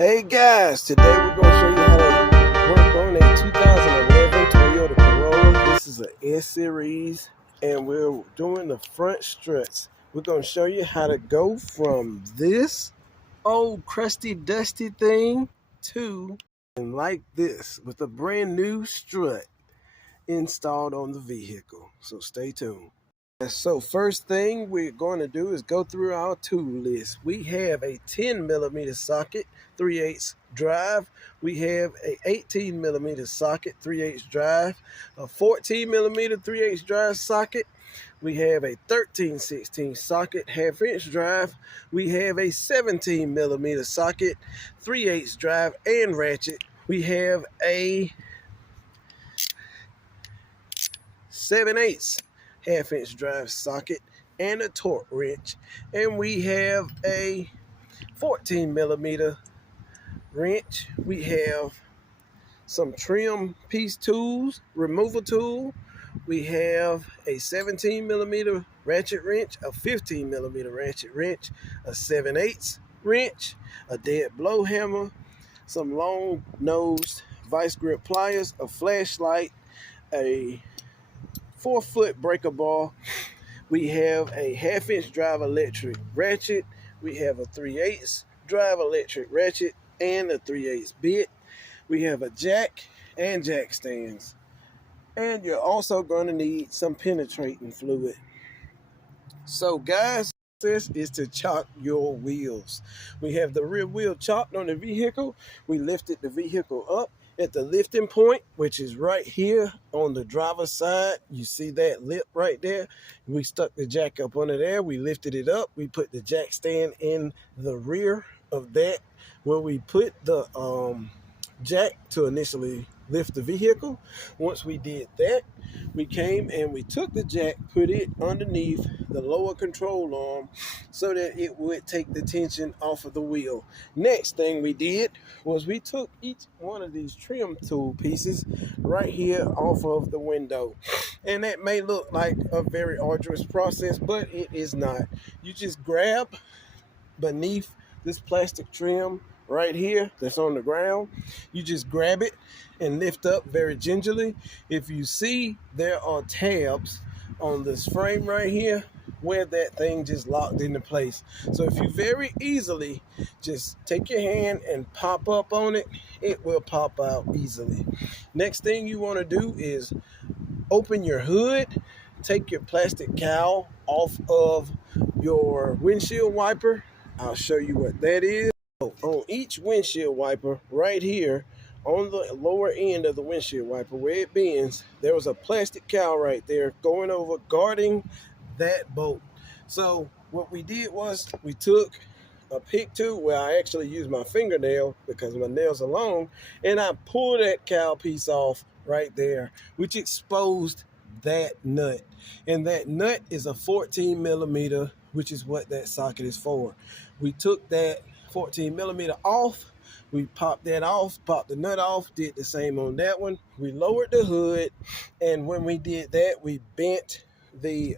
Hey guys, today we're going to show you how to work on a 2011 Toyota Corolla. This is an S-Series and we're doing the front struts. We're going to show you how to go from this old crusty dusty thing to like this with a brand new strut installed on the vehicle. So stay tuned. So first thing we're going to do is go through our tool list. We have a 10mm socket, 3/8 drive. We have a 18mm socket, 3/8 drive. A 14mm 3/8 drive socket. We have a 13/16 socket, 1/2 inch drive. We have a 17mm socket, 3/8 drive and ratchet. We have a 7/8 1/2 inch drive socket and a torque wrench, and we have a 14mm wrench. We have some trim piece tools, removal tool. We have a 17mm ratchet wrench, a 15mm ratchet wrench, a 7/8 wrench, a dead blow hammer, some long nosed vice grip pliers, a flashlight, a 4-foot breaker bar. We have a 1/2 inch drive electric ratchet. We have a 3/8 drive electric ratchet and a 3/8 bit. We have a jack and jack stands. And you're also going to need some penetrating fluid. So guys, this is to chock your wheels. We have the rear wheel chocked on the vehicle. We lifted the vehicle up at the lifting point, which is right here on the driver's side. You see that lip right there? We stuck the jack up under there. We lifted it up. We put the jack stand in the rear of that where we put the jack to initially lift the vehicle. Once we did that, we came and we took the jack, put it underneath the lower control arm so that it would take the tension off of the wheel. Next thing we did was we took each one of these trim tool pieces right here off of the window. And that may look like a very arduous process, but it is not. You just grab beneath this plastic trim right here that's on the ground. You just grab it and lift up very gingerly. If you see, there are tabs on this frame right here where that thing just locked into place. So if you very easily just take your hand and pop up on it, it will pop out easily. Next thing you want to do is open your hood, take your plastic cowl off of your windshield wiper. I'll show you what that is. On each windshield wiper right here on the lower end of the windshield wiper where it bends, there was a plastic cowl right there going over guarding that bolt. So what we did was we took a pick tool where I actually used my fingernail because my nails are long, and I pulled that cowl piece off right there, which exposed that nut. And that nut is a 14mm, which is what that socket is for. We took that 14mm off, we popped that off, popped the nut off, did the same on that one. We lowered the hood, and when we did that, we bent the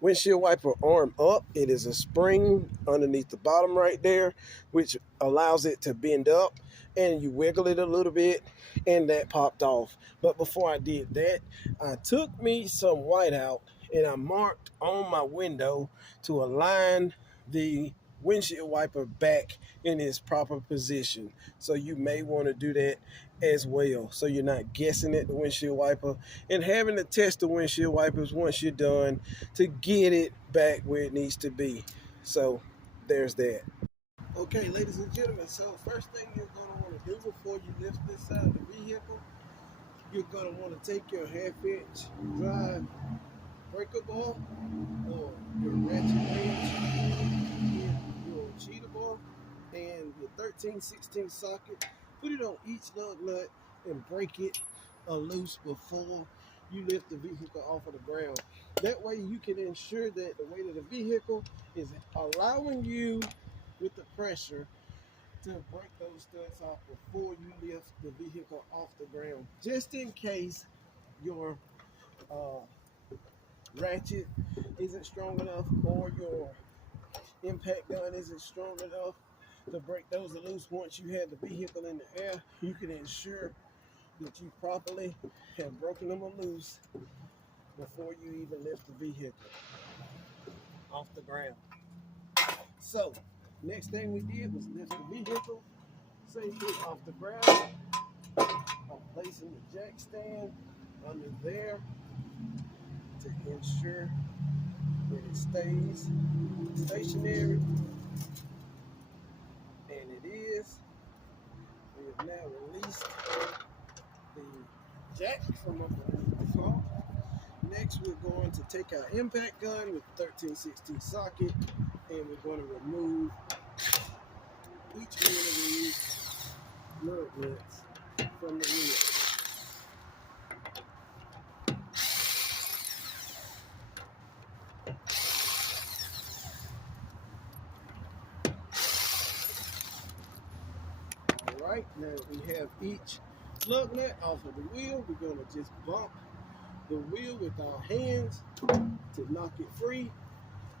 windshield wiper arm up. It is a spring underneath the bottom right there, which allows it to bend up, and you wiggle it a little bit, and that popped off. But before I did that, I took me some whiteout and I marked on my window to align the windshield wiper back in its proper position. So you may want to do that as well, so you're not guessing at the windshield wiper and having to test the windshield wipers once you're done to get it back where it needs to be. So there's that. Okay, ladies and gentlemen, so first thing you're going to want to do before you lift this side of the vehicle, you're going to want to take your 1/2 inch drive breaker bar or your ratchet wrench, your cheater bar, and your 13/16 socket. Put it on each lug nut and break it loose before you lift the vehicle off of the ground. That way you can ensure that the weight of the vehicle is allowing you with the pressure to break those studs off before you lift the vehicle off the ground, just in case your ratchet isn't strong enough or your impact gun isn't strong enough. To break those loose, once you have the vehicle in the air, you can ensure that you properly have broken them loose before you even lift the vehicle off the ground. So, next thing we did was lift the vehicle safely off the ground. I'm placing the jack stand under there to ensure that it stays stationary, and it is. We have now released the jack from underneath the car. Next, we're going to take our impact gun with 13/16 socket, and we're going to remove each one of these lug nuts from the wheel. All right, now we have each lug nut off of the wheel. We're going to just bump the wheel with our hands to knock it free,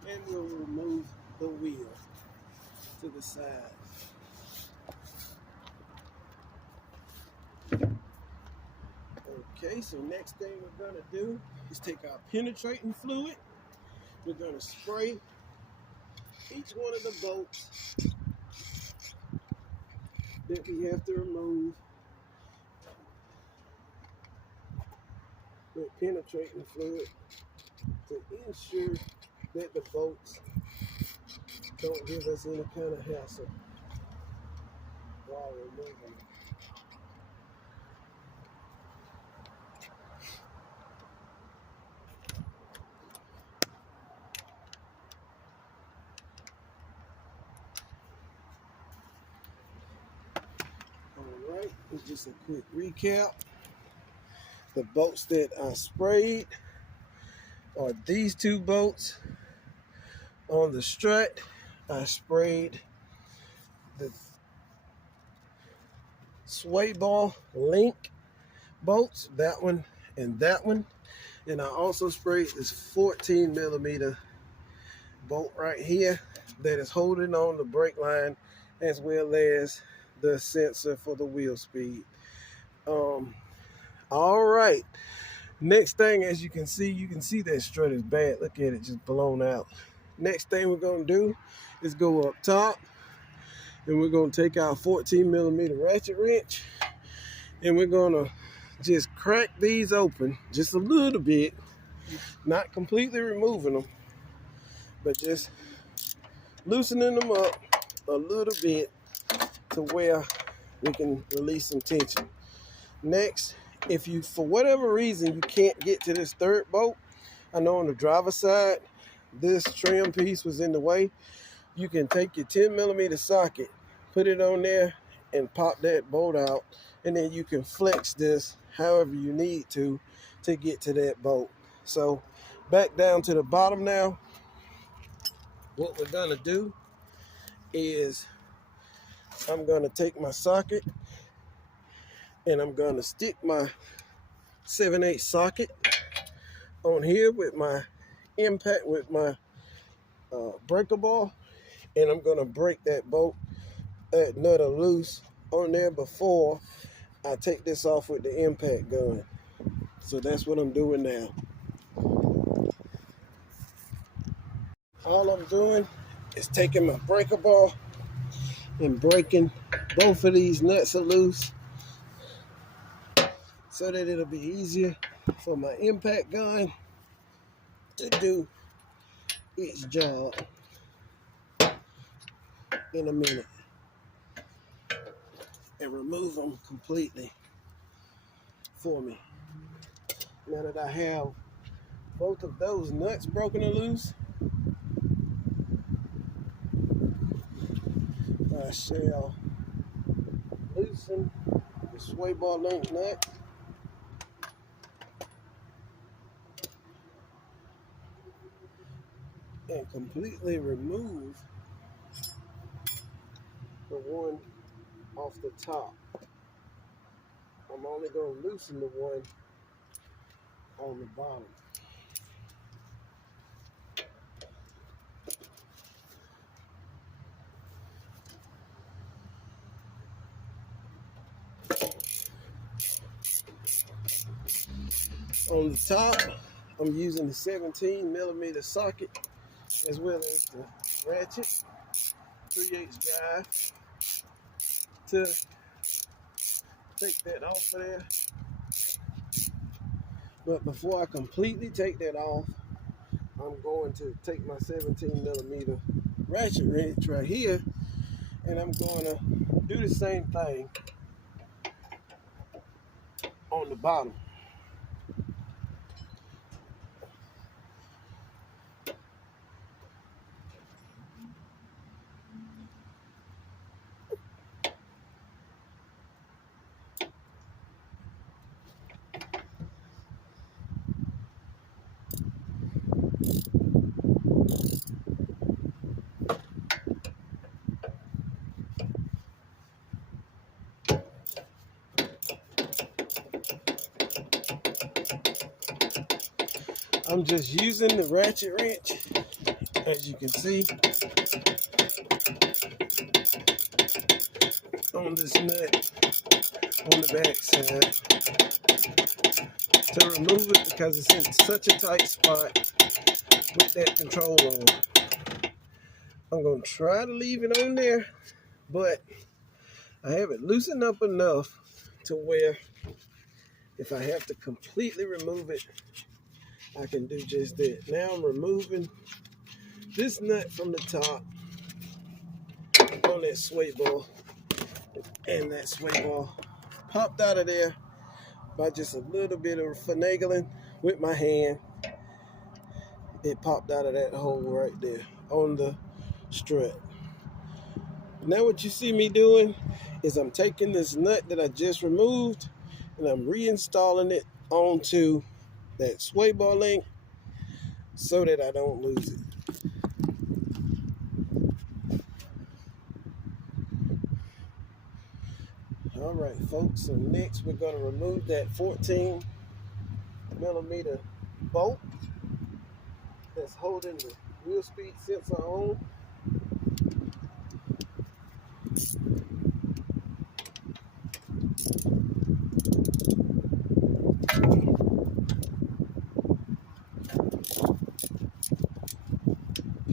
and we'll remove the wheel to the side. Okay, so next thing we're going to do is take our penetrating fluid. We're going to spray each one of the bolts that we have to remove with penetrating fluid to ensure that the bolts don't give us any kind of hassle while removing them. All right, it's just a quick recap. The bolts that I sprayed are these two bolts. On the strut, I sprayed the sway ball link bolts, that one and that one. And I also sprayed this 14 millimeter bolt right here that is holding on the brake line, as well as the sensor for the wheel speed. All right, next thing, as you can see that strut is bad. Look at it, just blown out. Next thing we're going to do is go up top, and we're going to take our 14 millimeter ratchet wrench, and we're going to just crack these open just a little bit, not completely removing them, but just loosening them up a little bit to where we can release some tension. Next, if you, for whatever reason, you can't get to this third bolt, I know on the driver's side, this trim piece was in the way, you can take your 10 millimeter socket, put it on there, and pop that bolt out, and then you can flex this however you need to get to that bolt. So back down to the bottom now. What we're gonna do is I'm gonna take my socket and I'm gonna stick my 7/8 socket on here with my impact, with my breaker ball, and I'm gonna break that bolt, that nut loose on there before I take this off with the impact gun. So that's what I'm doing now. All I'm doing is taking my breaker ball and breaking both of these nuts loose so that it'll be easier for my impact gun to do its job in a minute and remove them completely for me. Now that I have both of those nuts broken and loose, I shall loosen the sway bar link nut and completely remove the one off the top. I'm only going to loosen the one on the bottom. On the top, I'm using the 17mm socket as well as the ratchet 3/8 drive to take that off of there. But before I completely take that off, I'm going to take my 17mm ratchet wrench right here, and I'm going to do the same thing on the bottom. I'm just using the ratchet wrench, as you can see, on this nut on the back side to remove it because it's in such a tight spot with that control on. I'm going to try to leave it on there, but I have it loosened up enough to where if I have to completely remove it, I can do just that. Now I'm removing this nut from the top on that sway bar, and that sway bar popped out of there by just a little bit of finagling with my hand. It popped out of that hole right there on the strut. Now what you see me doing is I'm taking this nut that I just removed and I'm reinstalling it onto that sway bar link so that I don't lose it. All right, folks, so next we're going to remove that 14mm bolt that's holding the wheel speed sensor on.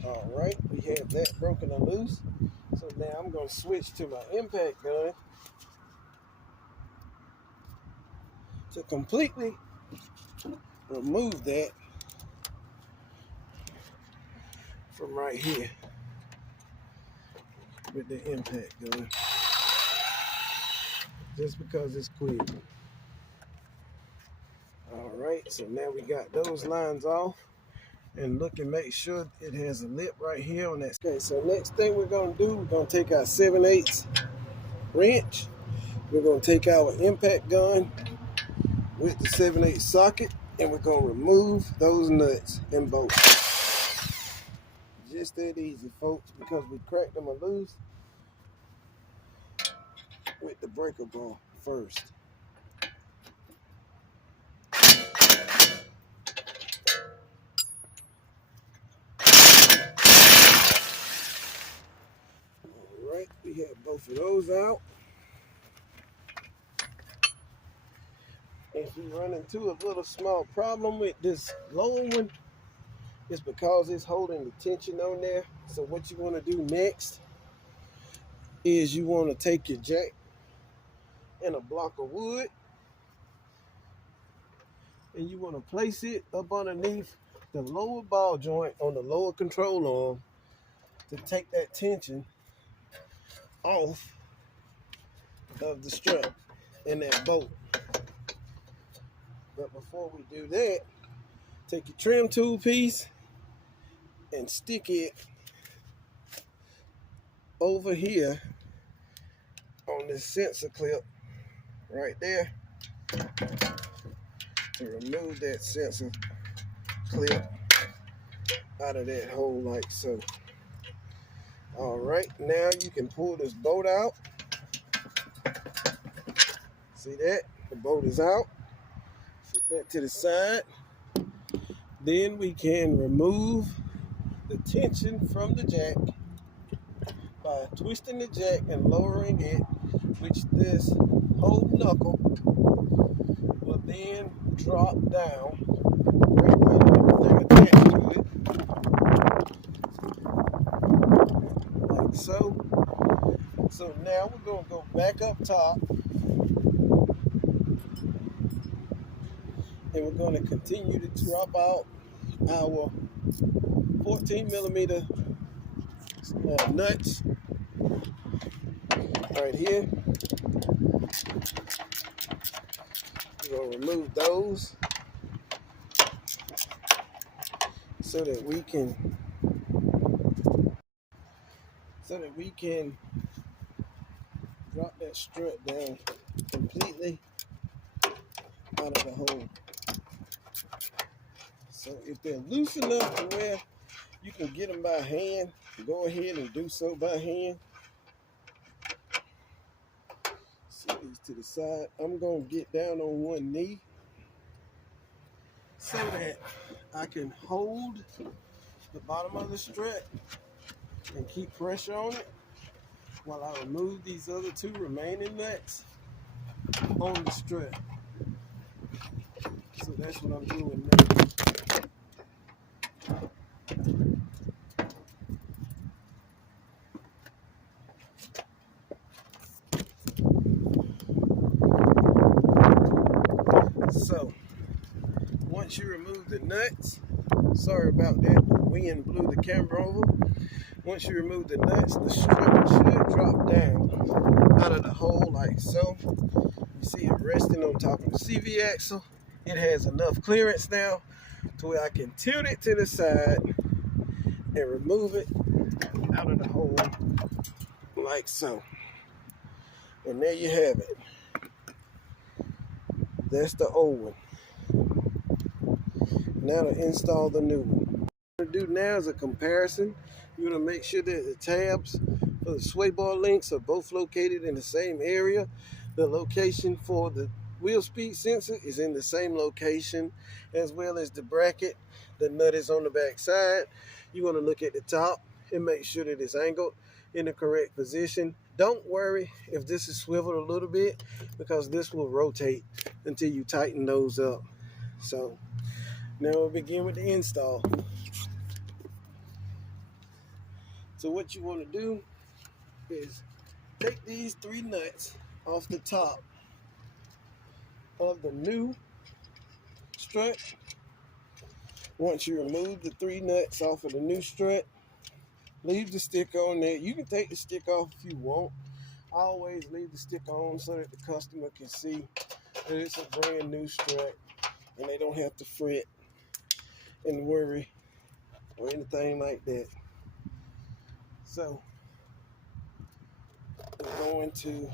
All right, we have that broken and loose. So now I'm going to switch to my impact gun to completely remove that from right here with the impact gun, just because it's quick. All right, so now we got those lines off, and look and make sure it has a lip right here on that. Okay, so next thing we're going to do, we're going to take our 7/8 wrench. We're going to take our impact gun with the 7/8 socket, and we're going to remove those nuts and bolts. Just that easy, folks, because we cracked them loose with the breaker bar first. All right, we have both of those out. If we run into a little small problem with this lower one, it's because it's holding the tension on there. So what you want to do next is you want to take your jack and a block of wood, and you want to place it up underneath the lower ball joint on the lower control arm to take that tension off of the strut and that bolt. But before we do that, take your trim tool piece and stick it over here on this sensor clip right there to remove that sensor clip out of that hole like so. All right, now you can pull this bolt out. See that? The bolt is out. Sit that to the side. Then we can remove the tension from the jack by twisting the jack and lowering it, which this whole knuckle will then drop down, brake light and everything attached to it, like so. So now we're going to go back up top, and we're going to continue to drop out our 14 millimeter nuts right here. We're going to remove those so that we can drop that strut down completely out of the hole. So if they're loose enough to where you can get them by hand, go ahead and do so by hand. Set these to the side. I'm going to get down on one knee so that I can hold the bottom of the strut and keep pressure on it while I remove these other two remaining nuts on the strut. So that's what I'm doing now. So once you remove the nuts, sorry about that, the wind blew the camera over. Once you remove the nuts, the strut should drop down out of the hole like so. You see it resting on top of the CV axle. It has enough clearance now to where I can tilt it to the side and remove it out of the hole like so. And there you have it. That's the old one. Now to install the new one. What I'm going to do now is a comparison. You're going to make sure that the tabs for the sway bar links are both located in the same area. The location for the wheel speed sensor is in the same location, as well as the bracket. The nut is on the back side. You want to look at the top and make sure that it's angled in the correct position. Don't worry if this is swiveled a little bit, because this will rotate until you tighten those up. So now we'll begin with the install. So what you want to do is take these three nuts off the top of the new strut. Once you remove the three nuts off of the new strut, leave the stick on there. You can take the stick off if you want. I always leave the stick on so that the customer can see that it's a brand new strut and they don't have to fret and worry or anything like that. So we're going to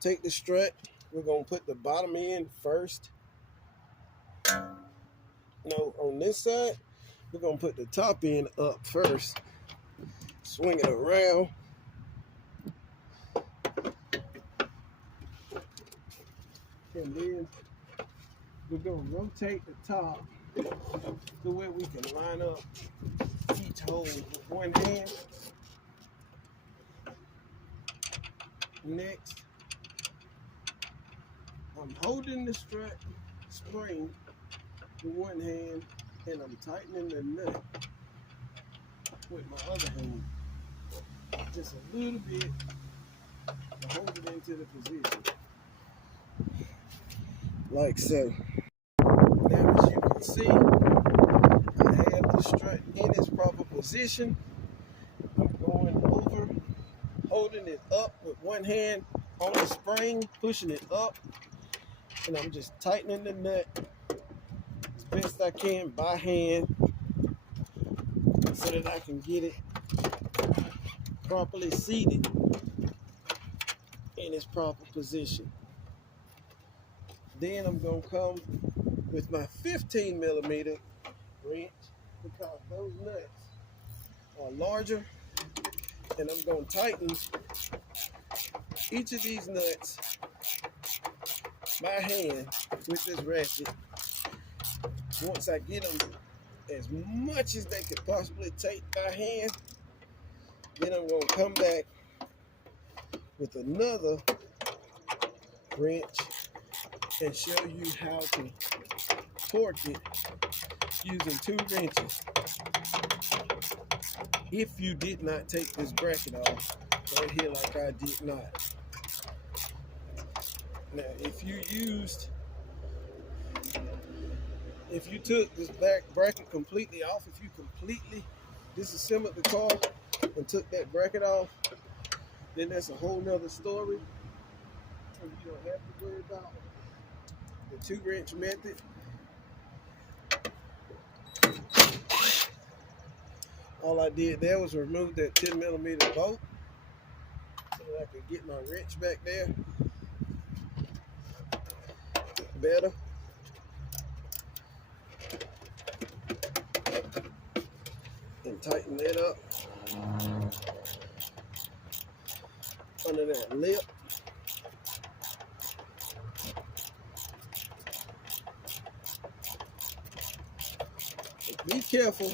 take the strut. We're going to put the bottom end first. No, on this side, we're going to put the top end up first. Swing it around. And then we're going to rotate the top to where we can line up each hole with one hand. Next, I'm holding the strut spring with one hand and I'm tightening the nut with my other hand. Just a little bit to hold it into the position. Like so. Now as you can see, I have the strut in its proper position. I'm going over, holding it up with one hand on the spring, pushing it up, and I'm just tightening the nut as best I can by hand so that I can get it properly seated in its proper position. Then I'm going to come with my 15 millimeter wrench, because those nuts are larger, and I'm going to tighten each of these nuts by hand with this ratchet. Once I get them as much as they could possibly take by hand, then I'm going to come back with another wrench and show you how to torque it using 2 wrenches. If you did not take this bracket off right here like I did not. Now if you took this back bracket completely off, if you completely disassembled the car and took that bracket off, then that's a whole nother story. And you don't have to worry about the 2 wrench method. All I did there was remove that 10mm bolt so that I could get my wrench back there better. And tighten that up under that lip. Be careful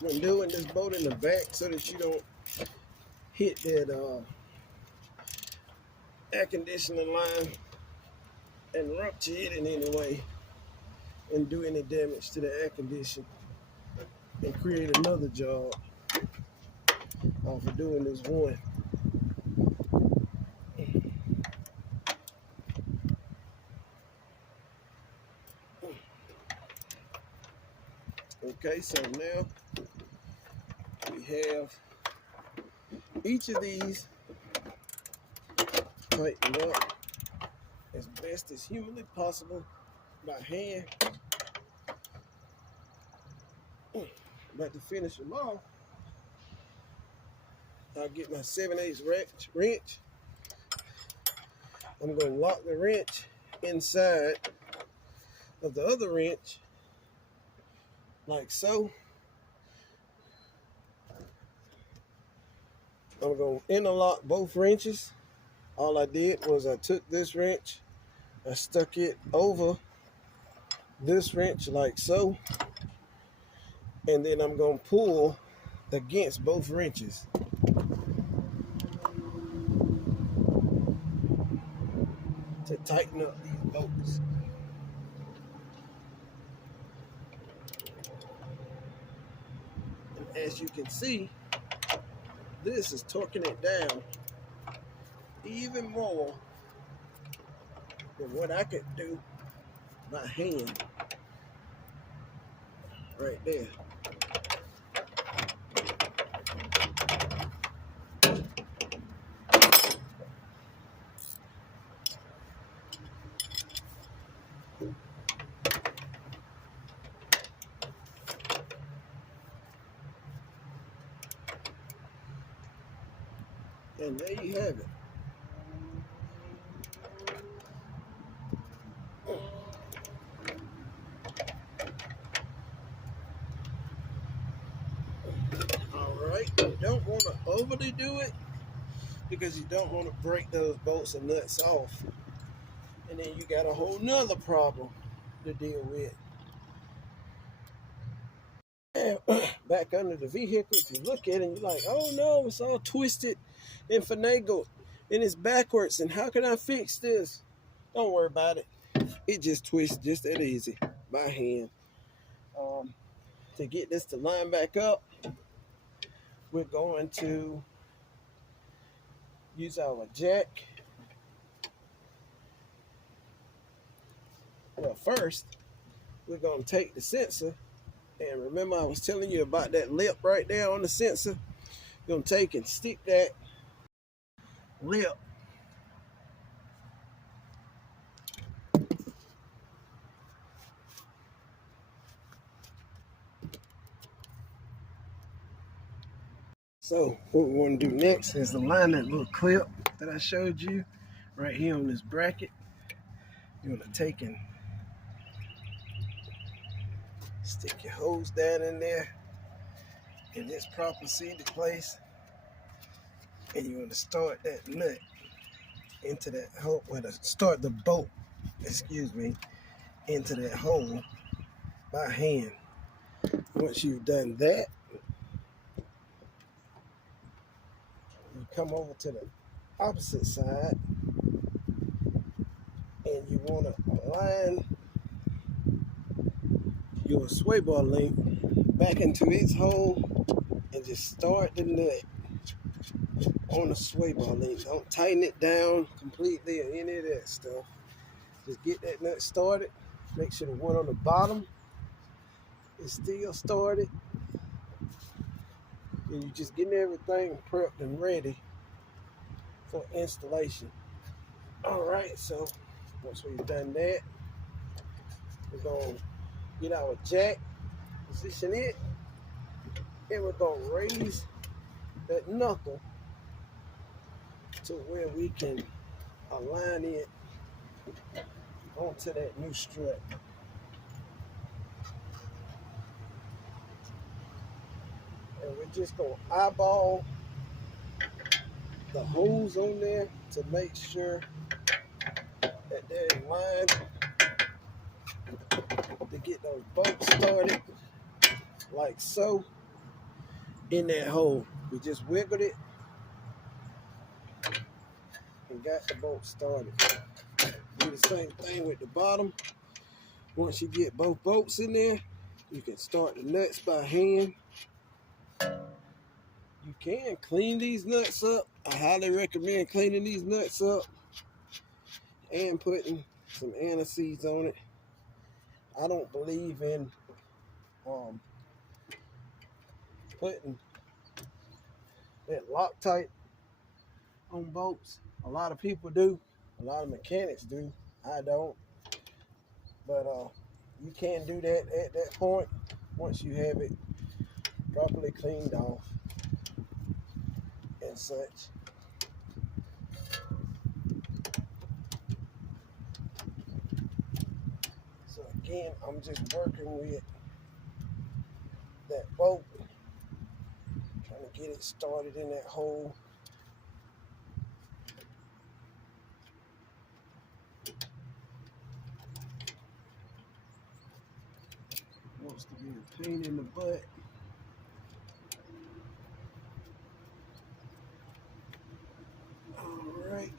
when doing this bolt in the back so that you don't hit that air conditioning line and rupture it in any way and do any damage to the air conditioner and create another job off of doing this one. Okay, so now we have each of these tightened up as best as humanly possible by hand. But to finish them off, I'll get my 7/8 wrench. I'm going to lock the wrench inside of the other wrench like so. I'm going to interlock both wrenches. All I did was I took this wrench, I stuck it over this wrench like so, and then I'm going to pull against both wrenches. To tighten up these bolts. And as you can see, this is torquing it down even more than what I could do by hand right there. And there you have it. All right, you don't want to overly do it because you don't want to break those bolts and nuts off. And then you got a whole nother problem to deal with. And back under the vehicle, if you look at it and you're like, oh no, it's all twisted and finagled and it's backwards, and how can I fix this? Don't worry about it. It just twists just that easy by hand. To get this to line back up, we're going to use our jack. Well, first, we're going to take the sensor, and remember I was telling you about that lip right there on the sensor. We're going to take and stick that lip So what we want to do next is align that little clip that I showed you right here on this bracket. You want to take and stick your hose down in there in its proper seated place, and you want to start that nut into that hole, start the bolt, into that hole by hand. Once you've done that, you come over to the opposite side and you want to align your sway bar link back into its hole and just start the nut on the sway bar link. Don't tighten it down completely or any of that stuff. Just get that nut started. Make sure the one on the bottom is still started. And you're just getting everything prepped and ready for installation. All right, so once we've done that, we're going to get our jack, position it, and we're going to raise that knuckle to where we can align it onto that new strut. And we're just going to eyeball the holes on there to make sure that they're in line to get those bolts started like so in that hole. We just wiggled it and got the bolt started. Do the same thing with the bottom. Once you get both bolts in there, you can start the nuts by hand. You can clean these nuts up. I highly recommend cleaning these nuts up and putting some anti-seize on it. I don't believe in putting that Loctite on bolts. A lot of people do. A lot of mechanics do. I don't. But you can do that at that point once you have it properly cleaned off and such. So again, I'm just working with that bolt, trying to get it started in that hole. Wants to be a pain in the butt. All right.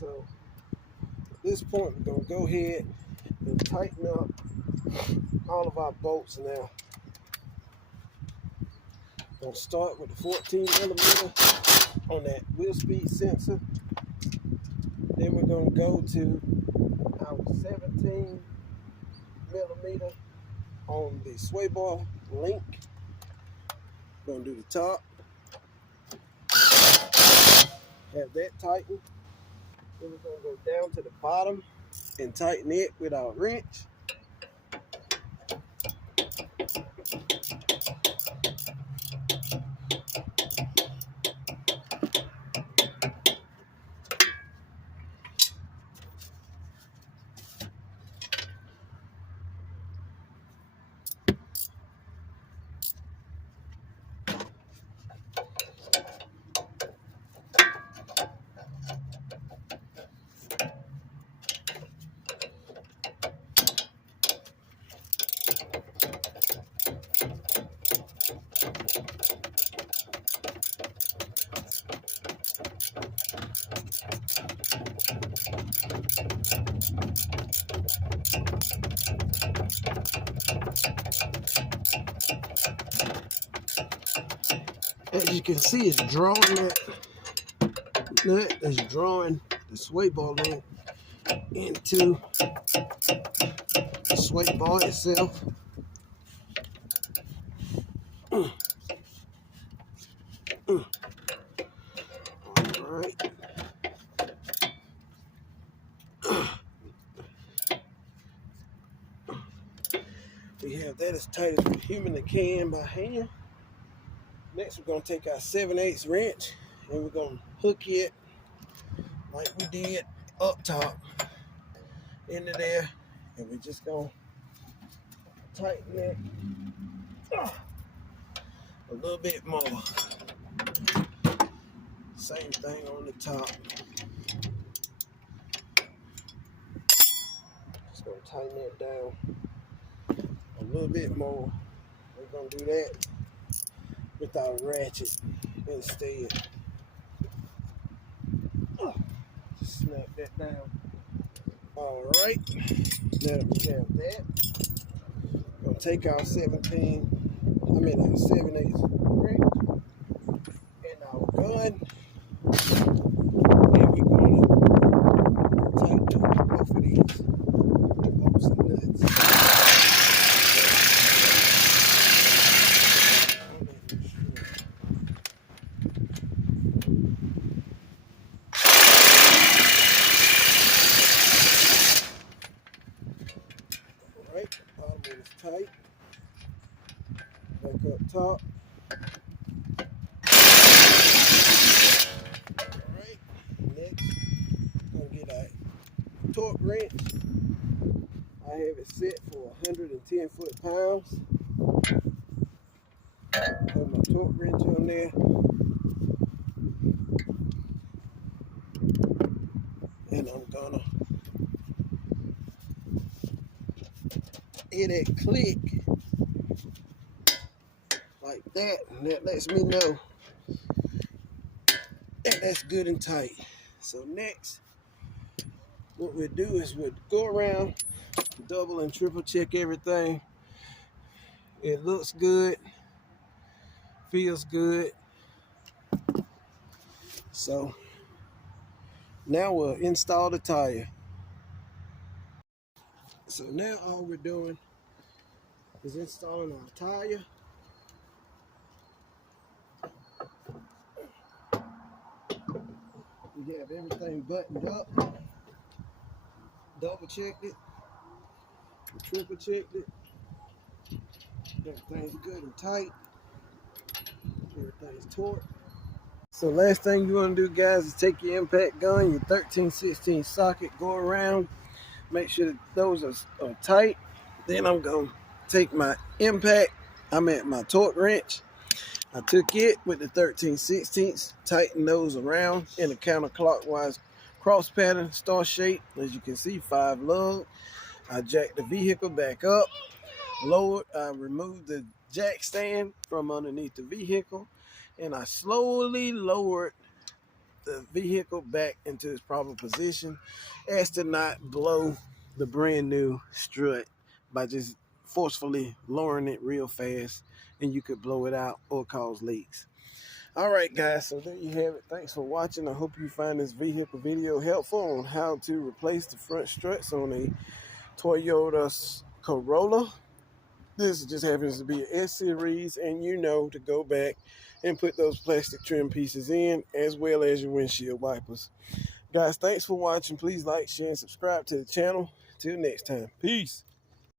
So at this point, we're going to go ahead and tighten up all of our bolts now. We're going to start with the 14 millimeter on that wheel speed sensor. Then we're going to go to our 17 millimeter on the sway bar link. We're going to do the top. Have that tightened. Then we're going to go down to the bottom and tighten it with our wrench. As you can see, it's drawing that nut, it's drawing the sway bar link into the sway bar itself. Alright. We have that as tight as we humanly can by hand. Next, we're going to take our 7/8 wrench and we're going to hook it like we did up top into there, and we're just going to tighten it a little bit more. Same thing on the top. Just going to tighten that down a little bit more. We're going to do that with our ratchet instead. snap that down. All right, now that we have that, we'll take our 7/8 wrench and our gun, and we're going to tighten up both of these bolts and nuts. All right, bottom one is tight. Back up top. All right, next, I'm going to get a torque wrench. I have it set for 110 foot-pounds. Put my torque wrench on there. And I'm gonna hit it click like that, and that lets me know that that's good and tight. So next, what we'll do is we'll go around, double and triple check everything. It looks good, feels good. So now we'll install the tire. So now all we're doing is installing our tire. We have everything buttoned up, double checked it, triple checked it. Everything's good and tight. Everything's taut. So last thing you want to do, guys, is take your impact gun, your 13/16 socket, go around, make sure that those are tight. Then I'm going to take my impact, my torque wrench. I took it with the 13/16, tighten those around in a counterclockwise cross pattern, star shape. As you can see, 5 lug. I jacked the vehicle back up, lowered, I removed the jack stand from underneath the vehicle, and I slowly lowered the vehicle back into its proper position as to not blow the brand new strut by just forcefully lowering it real fast, and you could blow it out or cause leaks. All right, guys, so there you have it. Thanks for watching. I hope you find this vehicle video helpful on how to replace the front struts on a Toyota Corolla. This just happens to be an S-Series, and you know to go back and put those plastic trim pieces in, as well as your windshield wipers. Guys, thanks for watching. Please like, share, and subscribe to the channel. Till next time. Peace.